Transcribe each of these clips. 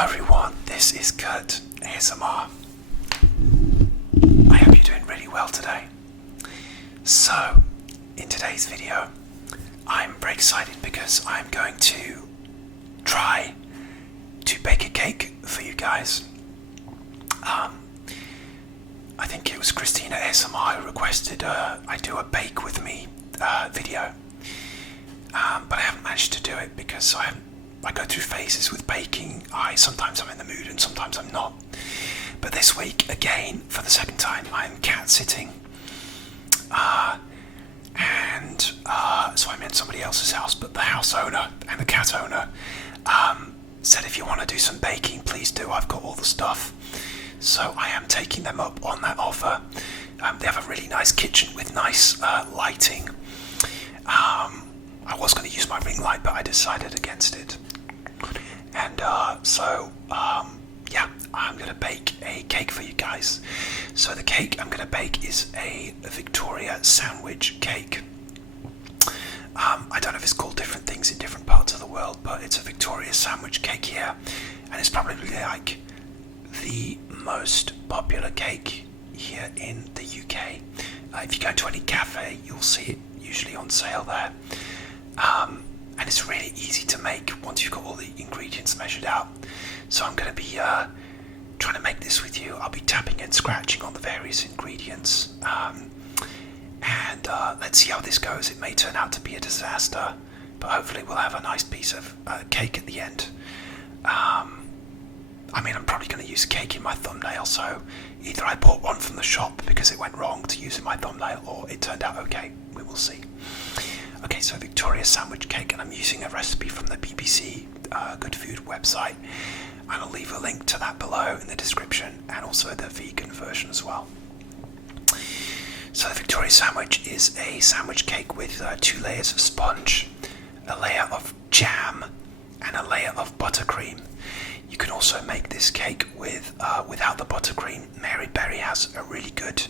Hello everyone, this is Kurt ASMR. I hope you're doing really well today. So, in today's video, I'm very excited because I'm going to try to bake a cake for you guys. I think it was Christina ASMR who requested I do a bake with me video, but I haven't managed to do it because I go through phases with baking. Sometimes I'm in the mood and sometimes I'm not. But this week, again, for the second time, I'm cat sitting. So I'm in somebody else's house, but the house owner and the cat owner said if you want to do some baking, please do. I've got all the stuff. So I am taking them up on that offer. They have a really nice kitchen with nice lighting. I was going to use my ring light, but I decided against it. And I'm going to bake a cake for you guys. So the cake I'm going to bake is a Victoria sandwich cake. I don't know if it's called different things in different parts of the world, but it's a Victoria sandwich cake here. And it's probably like the most popular cake here in the UK. If you go to any cafe, you'll see it usually on sale there. And it's really easy to make once you've got all the ingredients measured out. So I'm going to be trying to make this with you. I'll be tapping and scratching on the various ingredients. And let's see how this goes. It may turn out to be a disaster, but hopefully we'll have a nice piece of cake at the end. I'm probably going to use cake in my thumbnail, so either I bought one from the shop because it went wrong to use in my thumbnail, or it turned out okay. We will see. Okay, so Victoria sandwich cake, and I'm using a recipe from the BBC Good Food website, and I'll leave a link to that below in the description, and also the vegan version as well. So the Victoria sandwich is a sandwich cake with 2 layers of sponge, a layer of jam, and a layer of buttercream. You can also make this cake with without the buttercream. Mary Berry has a really good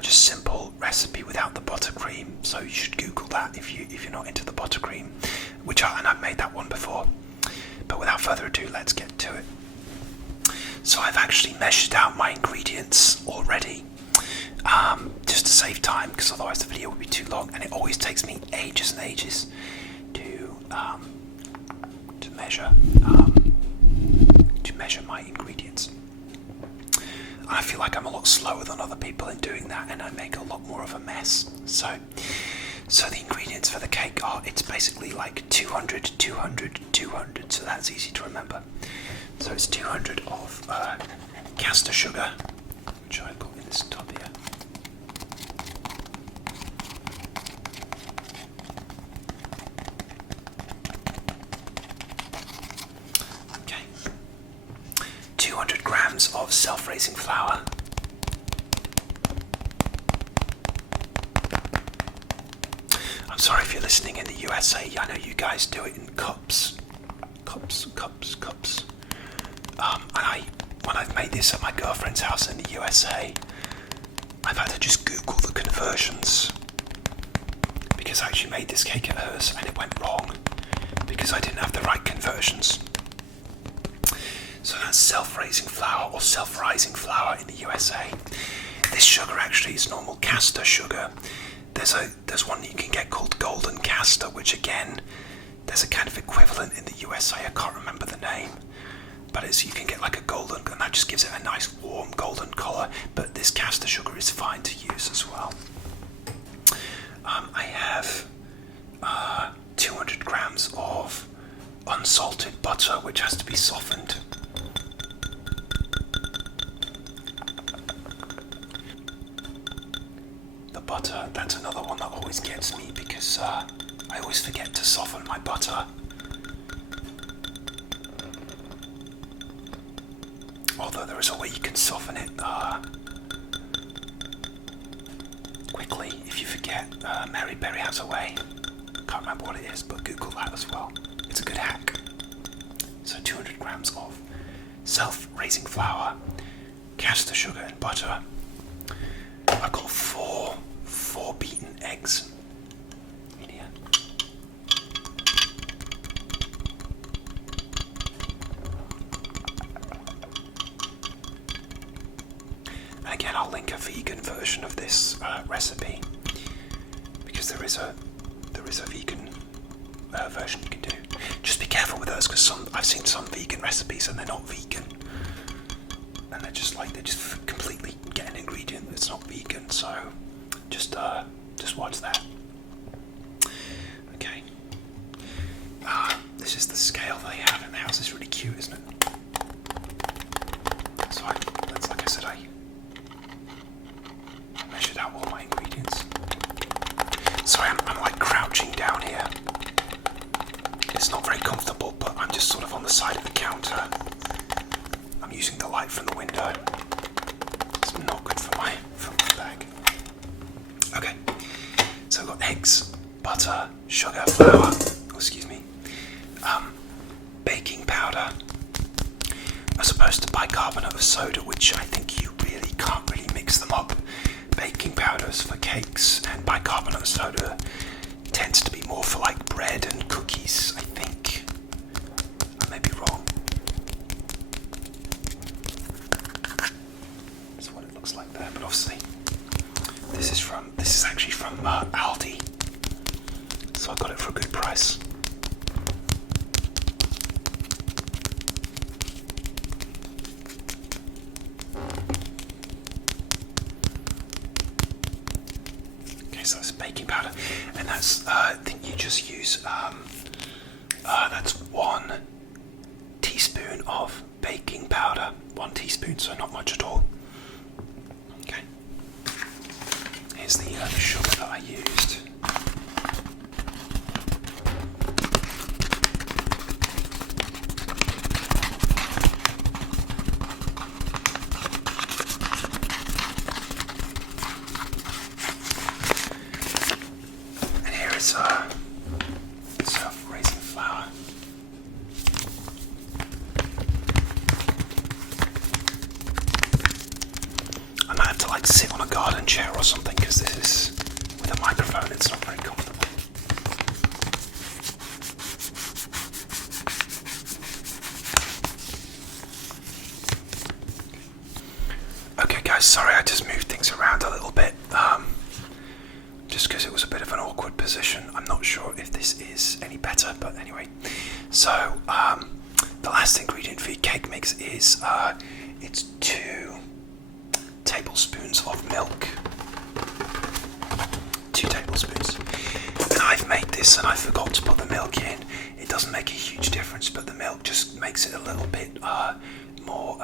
just simple recipe without the buttercream, so you should Google that if you're not into the buttercream, and I've made that one before. But without further ado, let's get to it. So I've actually measured out my ingredients already, just to save time, because otherwise the video would be too long, and it always takes me ages and ages to measure my ingredients. I feel like I'm a lot slower than other people in doing that, and I make a lot more of a mess. So the ingredients for the cake it's basically like 200, 200, 200, so that's easy to remember. So it's 200 of caster sugar, which I've got in this tub here. Okay. 200 grams of self-raising flour. I'm sorry if you're listening in the USA. I know you guys do it in cups. Cups. When I've made this at my girlfriend's house in the USA, I've had to just Google the conversions, because I actually made this cake at hers and it went wrong because I didn't have the right conversions. So that's self-raising flour, or self-rising flour in the USA. This sugar actually is normal caster sugar. There's one you can get called golden caster, which again, there's a kind of equivalent in the USA. I can't remember the name, but you can get like a golden, and that just gives it a nice warm golden colour. But this caster sugar is fine to use as well. I have 200 grams of unsalted butter, which has to be softened. The butter, that's another one that always gets me, because I always forget to soften my butter. Although there is a way you can soften it quickly if you forget. Mary Berry has a way. Can't remember what it is, but Google that as well. It's a good hack. So 200 grams of self-raising flour, caster sugar and butter. I've got four beaten eggs in here. vegan version of this recipe, because there is a vegan version you can do. Just be careful with those, because I've seen some vegan recipes and they're not vegan, and they're just completely get an ingredient that's not vegan. So just watch that. Okay. This is the scale they have in the house. It's really cute, isn't it? So that's like I said, I measured out all my ingredients. Sorry, I'm like crouching down here. It's not very comfortable, but I'm just sort of on the side of the counter. I'm using the light from the window. It's not good for my back. Okay, so I've got eggs, butter, sugar, flour, baking powder, as opposed to bicarbonate of soda, which I think you can't really mix them up. Baking powders for cakes and bicarbonate of soda tends to be more for like bread and cookies, I think. I may be wrong. That's what it looks like there, but obviously this is actually from Aldi, so I got it for a good price. So it's baking powder, and that's I think you just use that's 1 teaspoon of baking powder. 1 teaspoon, so not much at all. Okay. Here's the sugar that I used. Self-raising flour. I might have to like sit on a garden chair or something, because this is, with a microphone, it's not very comfortable. Okay guys, sorry I just moved things around a little bit. Just because it was a bit of an awkward position. I'm not sure if this is any better, but anyway. So, the last ingredient for your cake mix is, it's 2 tablespoons of milk. 2 tablespoons. And I've made this and I forgot to put the milk in. It doesn't make a huge difference, but the milk just makes it a little bit more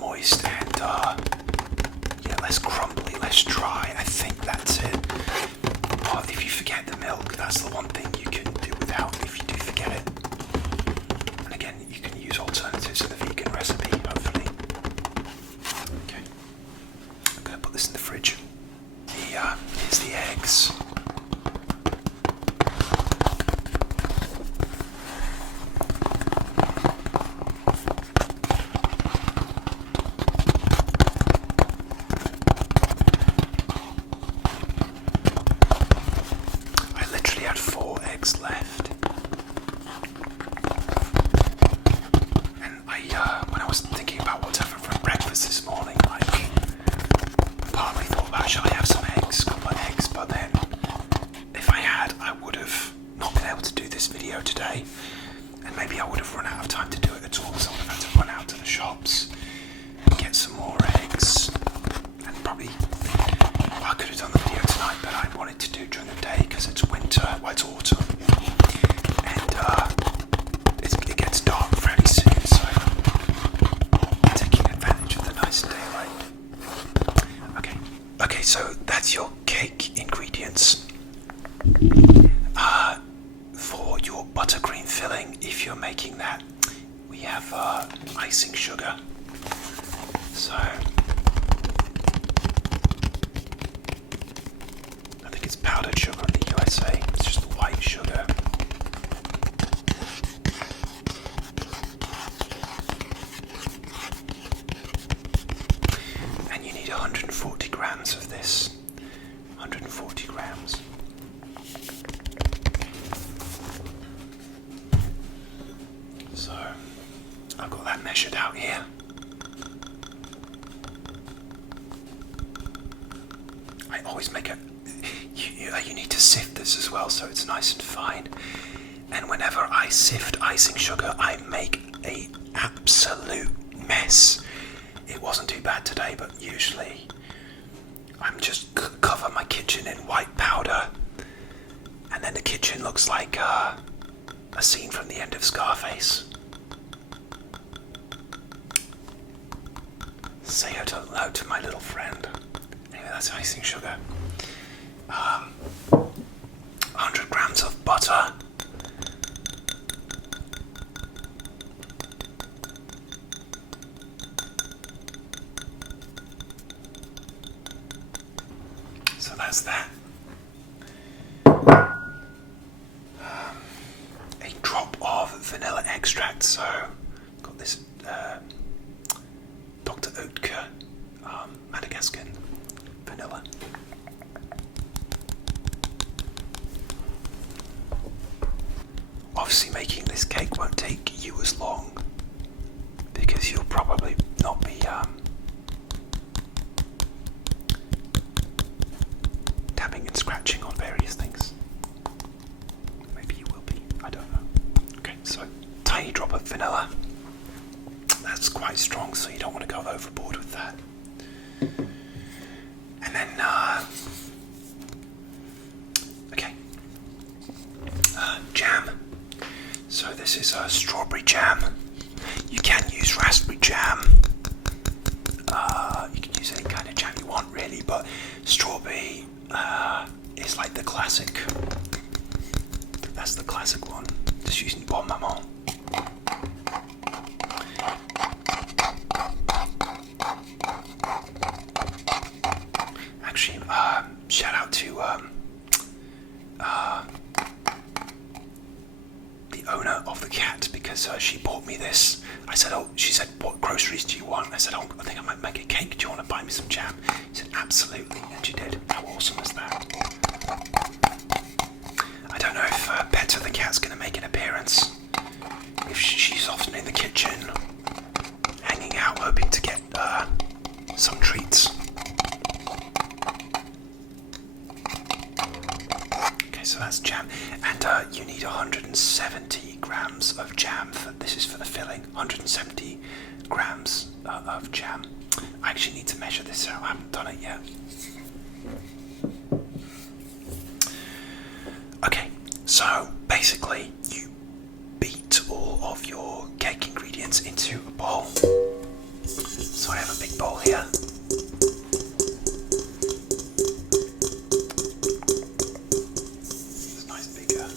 moist and less crumbly, less dry. I think that's it. But if you forget the milk, that's the one thing you can do without if you do forget it. And again, you can use alternatives to the vegan recipe, hopefully. Okay. I'm going to put this in the fridge. Here's the eggs. Left, and when I was thinking about what to have for breakfast this morning, partly thought about, should I have some eggs, a couple of eggs, but then if I had, I would have not been able to do this video today, and maybe I would have run out of time to do it at all, so I would have had to run out to the shops and get some more eggs, and probably, I could have done the video tonight, but I wanted to do it during the day because it's winter, well, it's autumn. It gets dark fairly soon, so taking advantage of the nice daylight. Okay, so that's your cake ingredients. For your buttercream filling, if you're making that, we have icing sugar. So I think it's powdered sugar in the USA. It's just white sugar. And you need 140 grams of this. 140 grams. So I've got that measured out here. always make it. You need to sift this as well, so it's nice and fine. And whenever I sift icing sugar, I make a absolute mess. It wasn't too bad today, but usually I'm just cover my kitchen in white powder, and then the kitchen looks like a scene from the end of Scarface. Say hello to my little friend. Anyway, that's icing sugar. 100 grams of butter. So that's that. A drop of vanilla extract. So got this Dr. Oetker Madagascar vanilla. Obviously making this cake won't take you as long because you'll probably not be tapping and scratching on various things. Maybe you will be, I don't know. Okay, so tiny drop of vanilla. That's quite strong, so you don't want to go overboard with that. And then, jam. So this is strawberry jam. You can use raspberry jam. You can use any kind of jam you want, really, but strawberry is like the classic. That's the classic one. Just using Bon Maman. Actually, shout out to the owner of the cat, because she bought me this. I said, she said, what groceries do you want? I said, I think I might make a cake. Do you want to buy me some jam? She said, absolutely, and she did. How awesome is that? I don't know if Petter the cat's going to make an appearance. If she's often in the kitchen, hanging out, hoping to get some treats. Okay, so that's jam, and you need 170 grams of jam. This is for the filling. 170 grams of jam. I actually need to measure this out. I haven't done it yet. Okay, so basically you beat all of your cake ingredients into a bowl. So I have a big bowl here. It's a nice big one.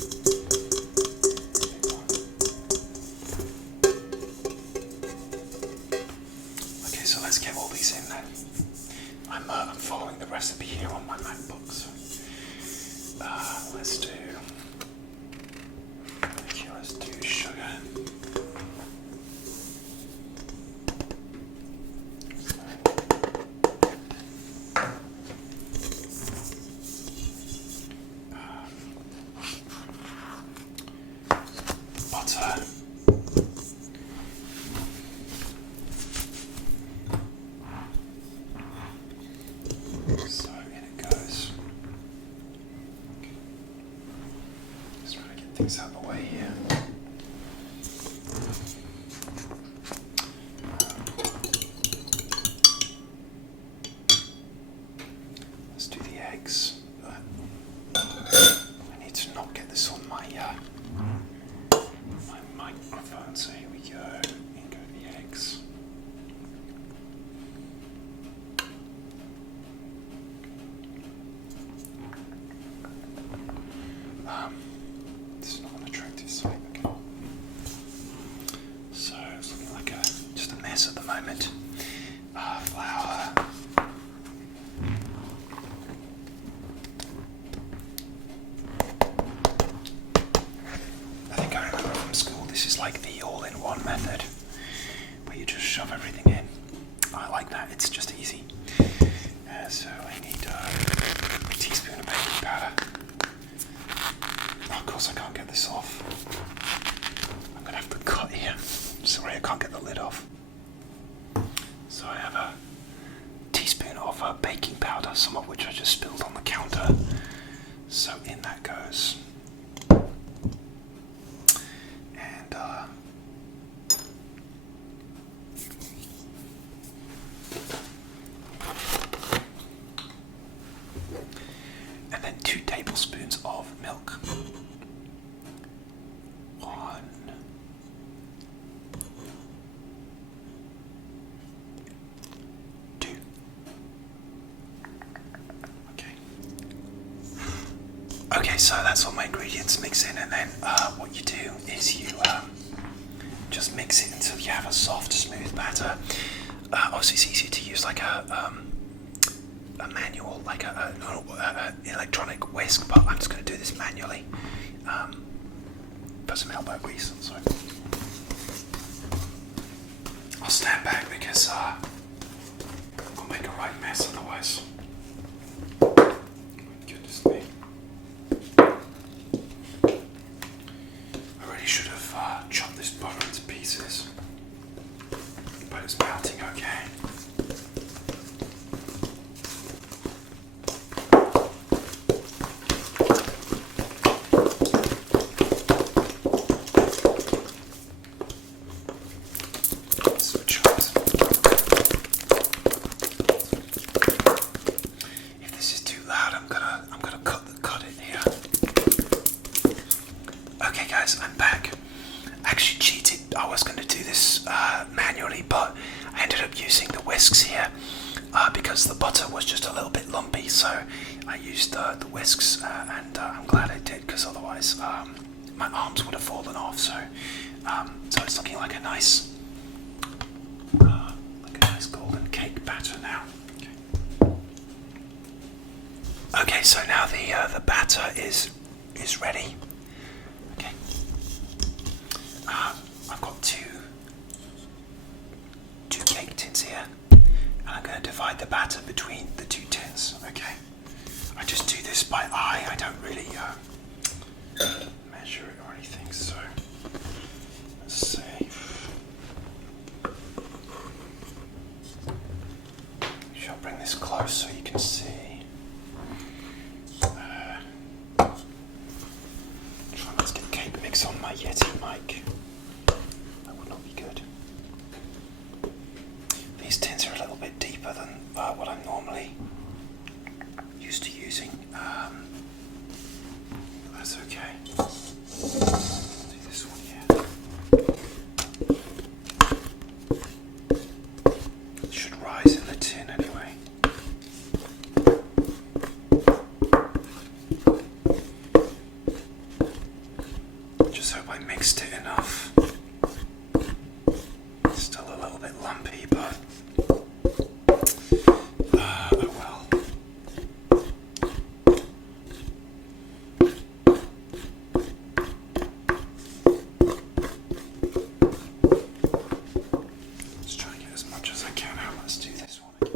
Okay, so let's get all these in then. I'm following the recipe here on my MacBook. So let's do sugar. Butter. So in it goes. Just trying to get things out of the way here. Let's do the eggs. I need to not get this on my microphone, so here we go. In go the eggs. This is not an attractive sight. Okay. So it's looking like just a mess at the moment. Flour. I think I remember from school this is like the all-in-one method, where you just shove everything in. I like that. It's just easy. So I need a teaspoon of baking powder. Of course I can't get this off. I'm going to have to cut here. Sorry, I can't get the lid off. So I have a teaspoon of baking powder, some of which I just spilled on Okay, so that's all my ingredients. Mix in, and then what you do is you just mix it until you have a soft, smooth batter. Obviously, it's easier to use like a manual, like an electronic whisk, but I'm just going to do this manually. Put some elbow grease. Sorry. I'll stand back because I'll make a right mess otherwise. Goodness me. I really should have chopped this butter into pieces, but it's melting okay. I'm back. I actually cheated. I was going to do this manually, but I ended up using the whisks here because the butter was just a little bit lumpy. So I used the whisks, and I'm glad I did, because otherwise my arms would have fallen off. So it's looking like a nice, golden cake batter now. Okay, so now the batter is ready. Okay. I've got two cake tins here, and I'm going to divide the batter between the two tins. Okay. I just do this by eye. I don't really measure it or anything. So let's see. Shall I bring this close so you can see? On my Yeti mic. That would not be good. These tins are a little bit deeper than what I'm normally used to using. That's okay. Let's do this one here. It should rise in the tin anyway. I mixed it enough. It's still a little bit lumpy, but oh well. Let's try and get as much as I can out. Let's do this one again.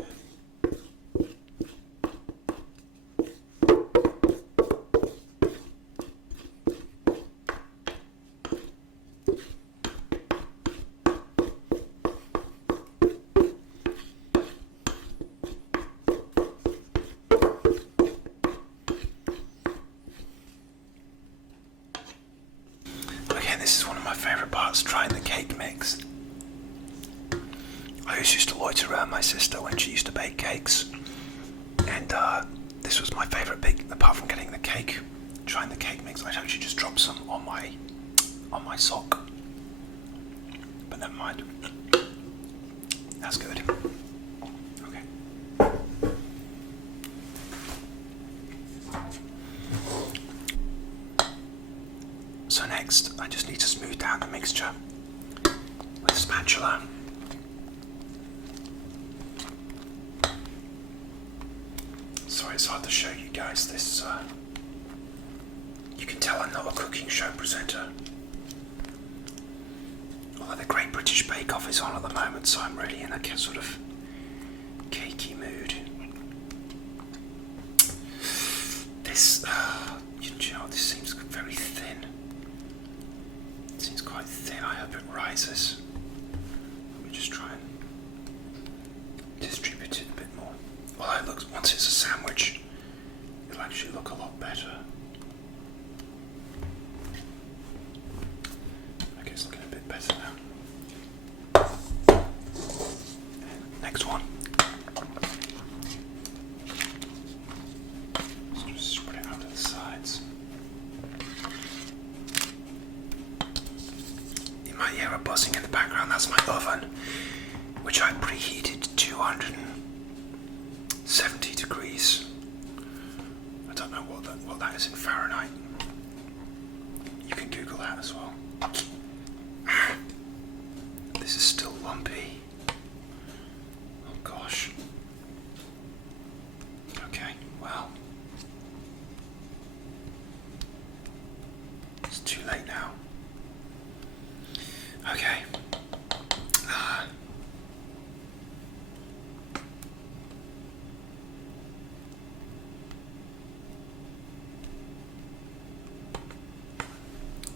This is one of my favourite parts, trying the cake mix. I always used to loiter around my sister when she used to bake cakes, and this was my favourite bit, apart from getting the cake, trying the cake mix. I'd actually just drop some on my sock, but never mind. That's good. Okay. So next, I just need to smooth down the mixture with a spatula. Sorry, it's hard to show you guys this. You can tell I'm not a cooking show presenter. Although the Great British Bake Off is on at the moment, so I'm really in a sort of cakey mood. This, this seems very thin. It seems quite thin. I hope it rises. Let me just try and distribute it a bit more. Well, it looks, once it's a sandwich, it'll actually look a lot better. Okay, it's looking a bit better now. Next one. Let's just spread it out to the sides. You might hear a buzzing in the background. That's my oven, which I preheated to 270 degrees I don't know what that is in Fahrenheit. You can Google that as well. This is still lumpy. Oh gosh. Okay, well. It's too late now. Okay.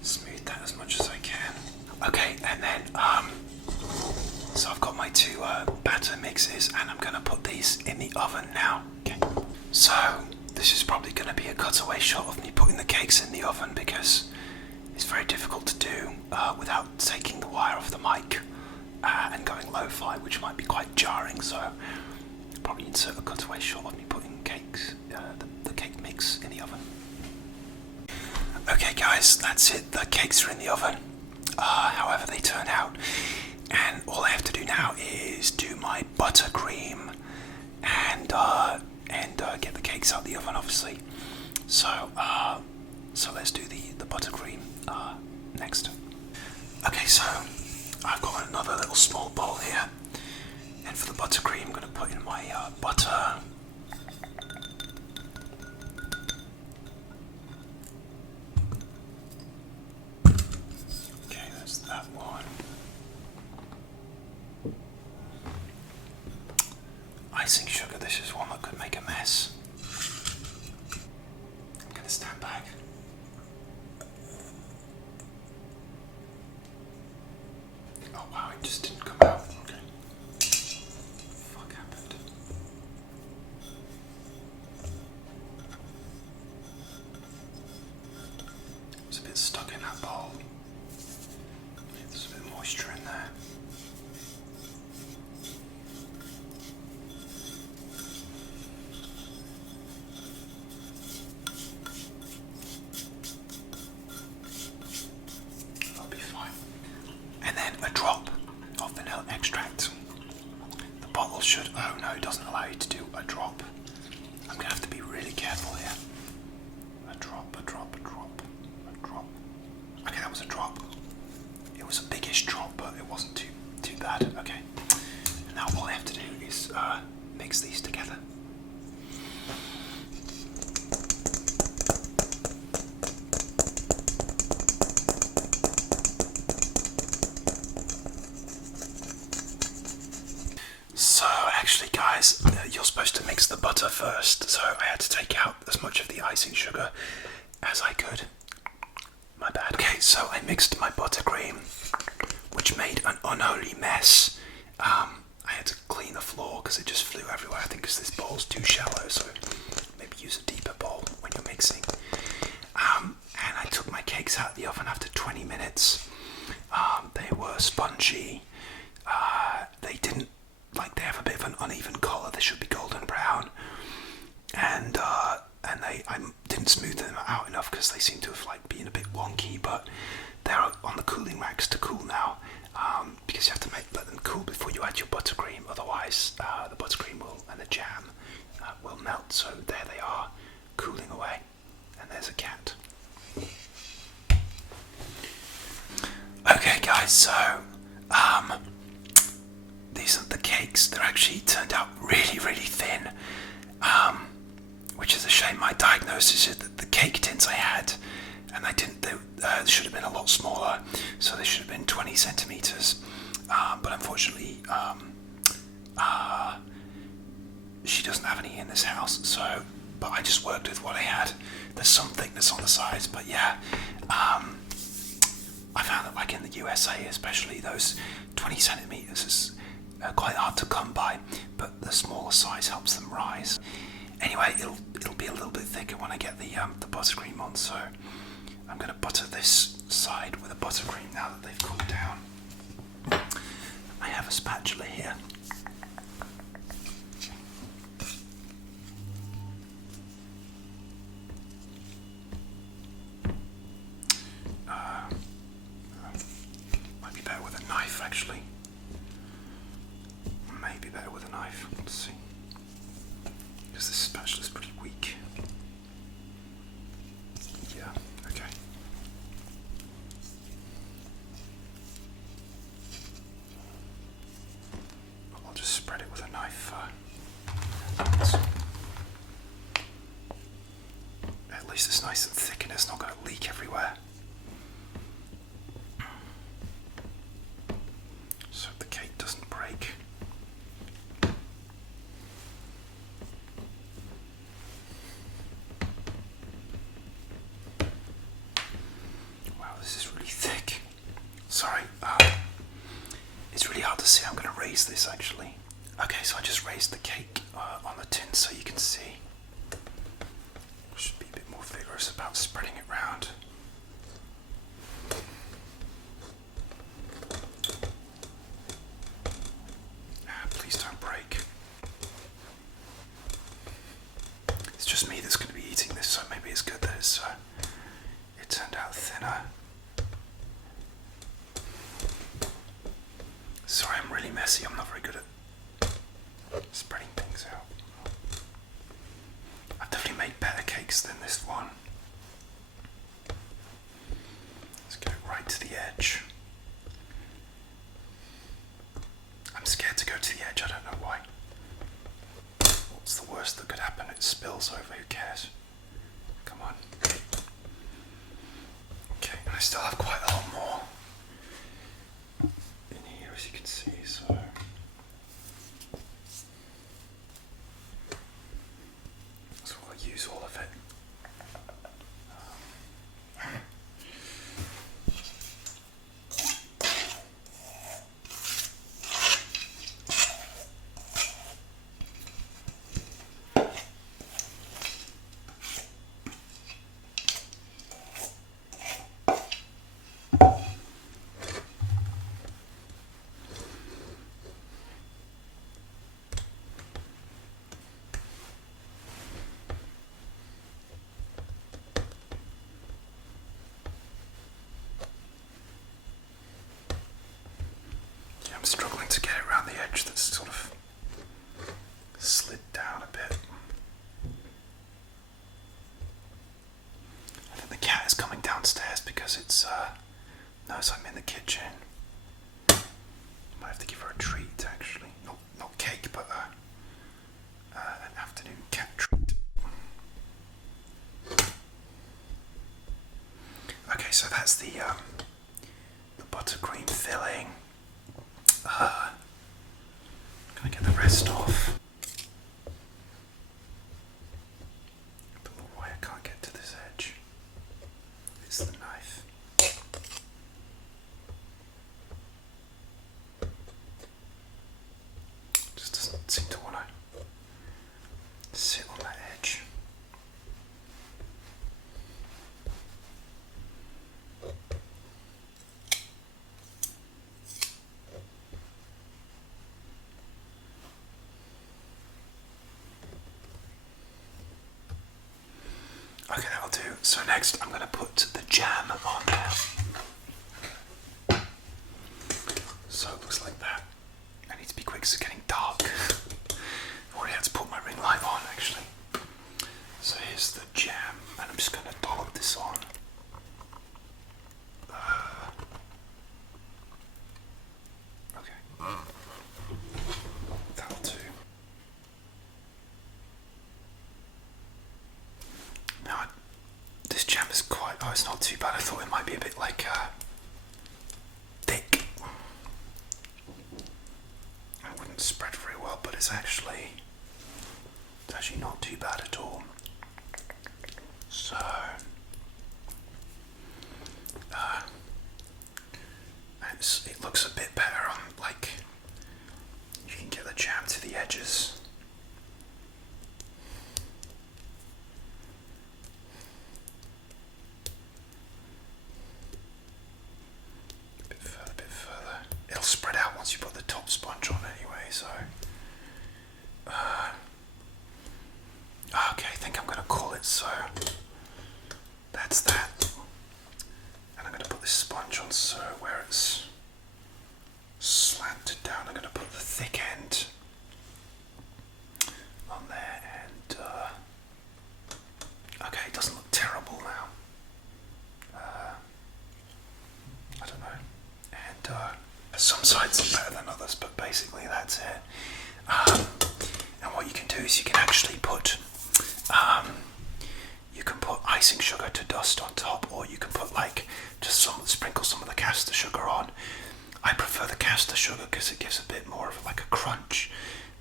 Smooth that as much as I can. Okay, and then so I've got my two batter mixes, and I'm gonna put these in the oven now. Okay. So this is probably gonna be a cutaway shot of me putting the cakes in the oven because it's very difficult to do without taking the wire off the mic and going lo-fi, which might be quite jarring. So I'll probably insert a cutaway shot of me putting cakes, the cake mix in the oven. Okay guys, that's it. The cakes are in the oven, however they turn out. And all I have to do now is do my buttercream and get the cakes out of the oven, obviously. So let's do the buttercream next. Okay, so I've got another little small bowl here, and for the buttercream, I'm going to put in my butter. Okay, that's that one. Icing sugar, this is one that could make a mess. I'm going to stand back. Oh wow, it just didn't come out. Okay. Fuck happened. It's a bit stuck in that bowl. There's a bit of moisture in there. That'll be fine. And then a drop of vanilla extract. The bottle should, oh no, it doesn't allow you to do a drop. I'm going to have to be really careful here. A drop, a drop, a drop, a drop. Okay, that was a drop. It was a biggish drop, but it wasn't too bad. Okay. And now all I have to do is mix these together. So actually guys, you're supposed to mix the butter first, so I had to take out as much of the icing sugar as I could. My bad. Okay, so I mixed my buttercream, which made an unholy mess. I had to clean the floor because it just flew everywhere. I think because this bowl's too shallow, so maybe use a deeper bowl when you're mixing. And I took my cakes out of the oven after 20 minutes. They were spongy. They didn't, they have a bit of an uneven colour. They should be golden brown. And I didn't smooth them out enough because they seem to have been a bit wonky, but they're on the cooling racks to cool now, because you have to let them cool before you add your buttercream, otherwise the buttercream and the jam will melt. So there they are, cooling away, and there's a cat. Okay guys, so these are the cakes. They're actually turned out really, really thin, which is a shame. My diagnosis is that the cake tins I had, and they should have been a lot smaller, so they should have been 20 centimeters. But unfortunately, she doesn't have any in this house, but I just worked with what I had. There's some thickness on the sides, but yeah, I found that in the USA especially, those 20 centimeters is quite hard to come by, but the smaller size helps them rise. Anyway, it'll be a little bit thicker when I get the buttercream on, so I'm going to butter this side with a buttercream now that they've cooled down. I have a spatula here. Might be better with a knife, actually. Maybe better with a knife. Let's see. Because this spatula's pretty weak. with a knife. At least it's nice and thick and it's not going to leak everywhere. So the cake doesn't break. Wow, this is really thick. Sorry, it's really hard to see. I'm going to raise this actually. Okay, so I just raised the cake on the tin so you can see. Should be a bit more vigorous about spreading it round. Please don't break. It's just me that's going to be eating this, so maybe it's good that it turned out thinner. Sorry, I'm really messy. I'm not very good at spreading things out. I've definitely made better cakes than this one. Let's get it right to the edge. I'm scared to go to the edge, I don't know why. What's the worst that could happen? It spills over, who cares? Come on. Okay, and I still have quite a lot more in here, as you can see, so I'll use all of it. I'm struggling to get it around the edge that's sort of slid down a bit. I think the cat is coming downstairs because it's knows I'm in the kitchen. Might have to give her a treat actually. Not cake, but an afternoon cat treat. Okay, so that's the buttercream filling. Gonna get the rest off. Don't know why I can't get to this edge. It's the knife. Just doesn't seem to want to sit on that edge. Okay, that'll do. So next I'm going to put the jam on there. So it looks like that. I need to be quick, it's getting dark. I've already had to put my ring light on actually. So here's the jam, and I'm just going to dollop this on. Okay. That'll do. Now, this jam is quite, it's not too bad. I thought it might be a bit like thick. It wouldn't spread very well, but it's actually not too bad at all. So, it looks a bit better on, like, you can get the jam to the edges. A bit further. It'll spread out once you put the top sponge on anyway, so. Okay, I think I'm going to call it so. That's that. And I'm going to put this sponge on so where it's slanted down, I'm going to put the thick end on there, and okay, it doesn't look terrible now. I don't know. And some sides are better than others, but basically that's it. And what you can do is you can actually put icing sugar to dust on top, or you can put like just sprinkle some of the caster sugar on. I prefer the caster sugar because it gives a bit more of like a crunch,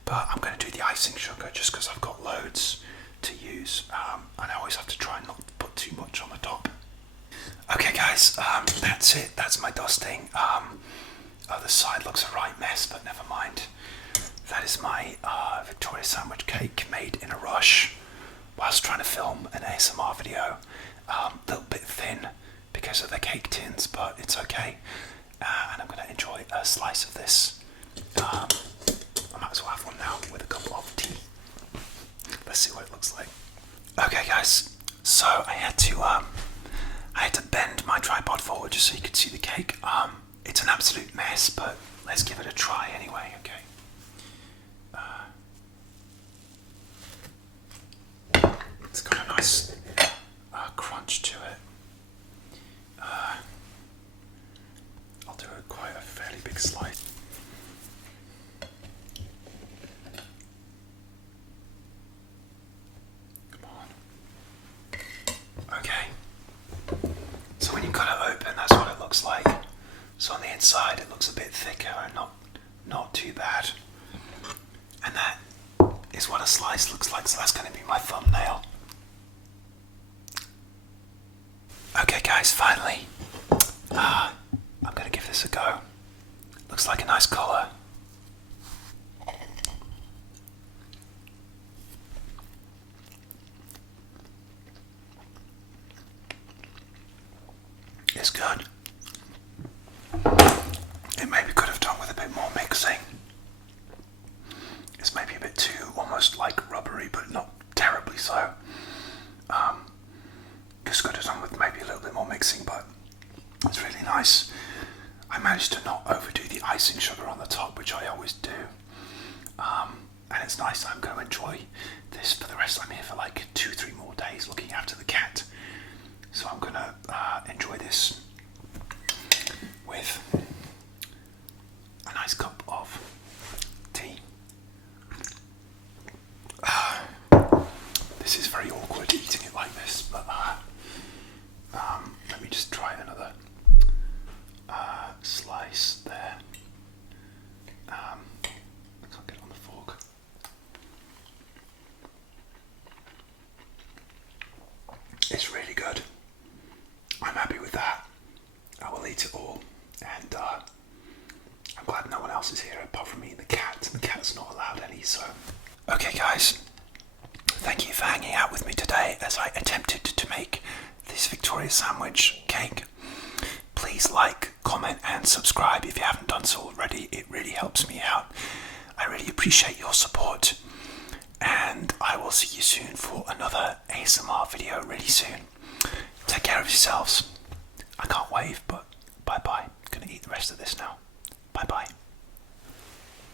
but I'm going to do the icing sugar just because I've got loads to use, and I always have to try not to put too much on the top. Okay guys, that's it. That's my dusting. Other side looks a right mess, but never mind. That is my Victoria sandwich cake made in a rush whilst trying to film an ASMR video. A little bit thin because of the cake tins, but it's okay. And I'm going to enjoy a slice of this. I might as well have one now with a cup of tea. Let's see what it looks like. Okay guys, so I had to bend my tripod forward just so you could see the cake. It's an absolute mess, but let's give it a try anyway, okay? It's got a nice crunch to it. I'll do quite a fairly big slice. Come on. Okay. So when you cut it open, that's what it looks like. So on the inside, it looks a bit thicker and not too bad. And that is what a slice looks like. So that's going to be my thumbnail. Okay guys, finally, I'm going to give this a go. Looks like a nice colour. It's good. It maybe could have done with a bit more mixing. It's maybe a bit too almost like rubbery, but not terribly so. Just could have done with maybe a little bit more mixing, but it's really nice. I managed to not overdo the icing sugar on the top, which I always do. And it's nice. I'm going to enjoy this for the rest. I'm here for like 2-3 more days looking after the cat. So I'm going to enjoy this with a nice cup of tea. This is very awkward eating it like this, but let me just try another slice there. I can't get it on the fork. It's really good. I'm happy with that. I will eat it all, and I'm glad no one else is here apart from me and the cat. The cat's not allowed any, so. Okay guys, thank you for hanging out with me today as I attempted to make this Victoria sandwich cake. Please like, comment and subscribe if you haven't done so already. It really helps me out. I really appreciate your support, and I will see you soon for another ASMR video really soon. Take care of yourselves. I can't wave.